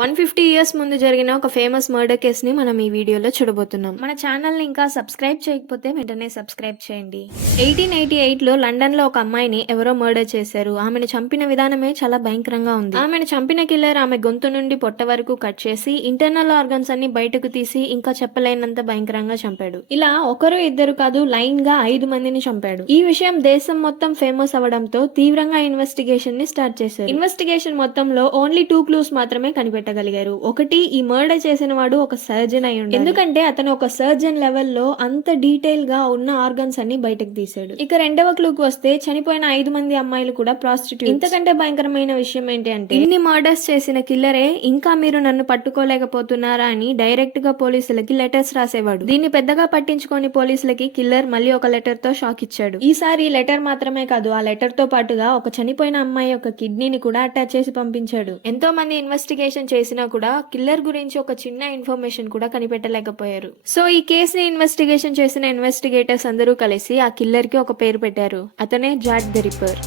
150 years ముందు జరిగిన ఒక ఫేమస్ మర్డర్ కేసుని మనం ఈ వీడియోలో చూడబోతున్నాం. మన ఛానల్ని ఇంకా సబ్స్క్రైబ్ చేయకపోతే వెంటనే సబ్స్క్రైబ్ చేయండి. 1888లో లండన్లో ఒక అమ్మాయిని ఎవరో మర్డర్ చేశారు. ఆమెను చంపిన విధానమే చాలా భయంకరంగా ఉంది. ఆమెను చంపిన కిల్లర్ ఆమె గొంతు నుండి పొట్ట వరకు కట్ చేసి ఇంటర్నల్ ఆర్గన్స్ అన్ని బయటకు తీసి ఇంకా చెప్పలేనంత భయంకరంగా చంపాడు. ఇలా ఒకరు ఇద్దరు కాదు, లైన్ గా 5 మందిని చంపాడు. ఈ విషయం దేశం మొత్తం ఫేమస్ అవడంతో తీవ్రంగా ఇన్వెస్టిగేషన్ ని స్టార్ట్ చేశారు. ఇన్వెస్టిగేషన్ మొత్తంలో ఓన్లీ 2 క్లూస్ మాత్రమే కనిపెట్టారు. ఒకటి, ఈ మర్డర్ చేసిన వాడు ఒక సర్జన్ అయి ఉండాలి. ఎందుకంటే అతను ఒక సర్జన్ లెవెల్లో అంత డీటెయిల్ గా ఉన్న ఆర్గన్స్ అన్ని బయటకు తీశాడు. ఇక రెండవ క్లూకి వస్తే చనిపోయిన 5 మంది అమ్మాయిలు కూడా ప్రాస్టిట్యూట్. ఇంతకంటే భయంకరమైన విషయం ఏంటి అంటే, ఇన్ని మర్డర్స్ చేసిన కిల్లరే ఇంకా మీరు నన్ను పట్టుకోలేకపోతున్నారా అని డైరెక్ట్ గా పోలీసులకి లెటర్స్ రాసేవాడు. దీన్ని పెద్దగా పట్టించుకొని పోలీసులకి కిల్లర్ మళ్ళీ ఒక లెటర్ తో షాక్ ఇచ్చాడు. ఈసారి లెటర్ మాత్రమే కాదు, ఆ లెటర్ తో పాటుగా ఒక చనిపోయిన అమ్మాయి యొక్క కిడ్నీని కూడా అటాచ్ చేసి పంపించాడు. ఎంతో మంది ఇన్వెస్టిగేషన్ చేసినా కూడా కిల్లర్ గురించి ఒక చిన్న ఇన్ఫర్మేషన్ కూడా కనిపెట్టలేకపోయారు. సో ఈ కేసుని ఇన్వెస్టిగేషన్ చేసిన ఇన్వెస్టిగేటర్స్ అందరూ కలిసి ఆ కిల్లర్ కి ఒక పేరు పెట్టారు. అతనే జాక్ ద రిప్పర్.